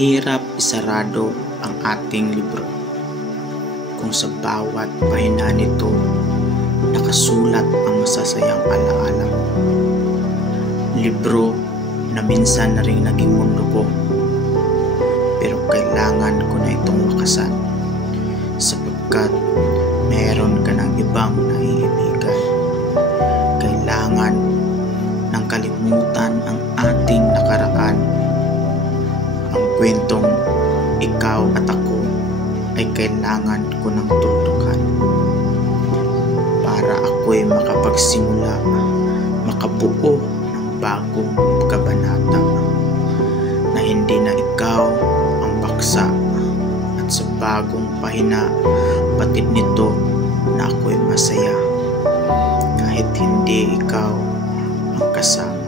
Mahirap isarado ang ating libro kung sa bawat pahina nito nakasulat ang masasayang alaala. Libro na minsan na rin naging mundo ko, pero kailangan ko na itong wakasan sapagkat meron ka ng ibang naiibigan. Kailangan ng kalimutan ang ating nakaraan. Ang kwentong ikaw at ako ay kailangan ko ng tuldukan para ako'y makapagsimula, makabuo ng bagong kabanata na hindi na ikaw ang baksa at sa bagong pahina batid nito na ako'y masaya kahit hindi ikaw ang kasama.